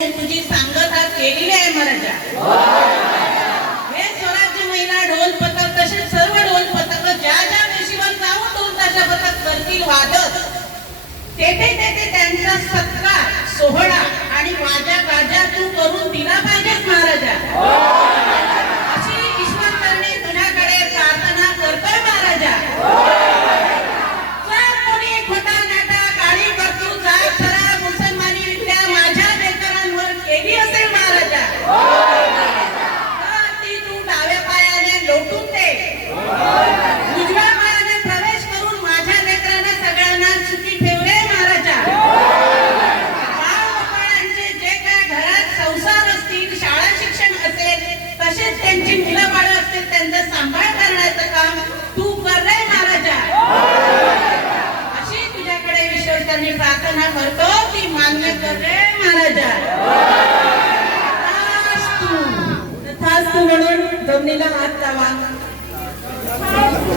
तुझी सांगता केलेली आहे महाराजा हे स्वराज्य महिला ढोल पथक तसेच सर्व ढोल पथक ज्या ज्या देशीवर जाऊन ढोल ताशा पथक करतील वादक त्यांची मुलं बाळ असतील त्यांचा सांभाळ करण्याचं काम तू कर महाराजा. अशी तुझ्याकडे विश्वस्तांनी प्रार्थना करतो ती मान्य करे महाराजा. तू. म्हणून जमिनीला हात लावा.